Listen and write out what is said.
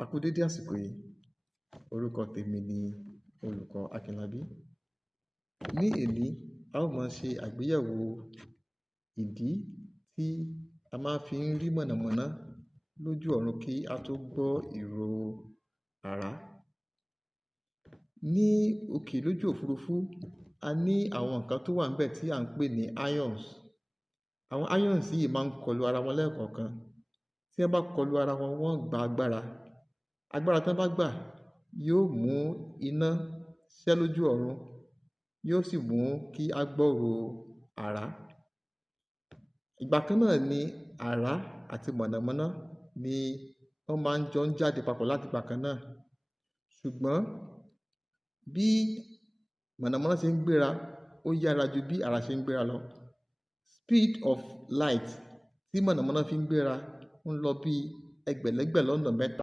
A kú dédé àsìkò yìí, orúkọ tèmi ni olùkọ́ Akínlábí. Ní èní, a ó máa ṣe àgbéyẹ̀wò ìdí tí a máa fi ń rí mọ̀nàmọ́ná lójú ọ̀run kí a tó gbọ́ ìró àrá. Ní òkè lójú òfurufú, a ní àwọn nǹkan tó wà níbẹ̀ tí à ń pè ní ions. Àwọn ions yìí máa ń kọlu ara wọn lẹ́ẹ̀kọ̀ọ̀kan. Tí wọ́n bá kọlu ara wọn, wọ́n gba agbára. Agbára tí wọ́n bá gbà yóò mú iná ṣẹ́ lójú ọ̀run, yóò sì mú kí a gbọ́rọ̀ àrá. Ìgbà kan náà ni àrá àti mọ̀nàmọ́ná ni wọ́n máa ń jọ ń jáde papọ̀ láti ìgbà kan náà. Ṣùgbọ́n bí mọ̀nàmọ́ná ṣe ń gbéra, ó yára ju bí àrá ṣe ń gbéra lọ. Speed of light tí mọ̀nàmọ́ná fi ń gbéra ń lọ bí ẹgbẹ̀lẹ́gbẹ̀ lọ́nà mẹ́ta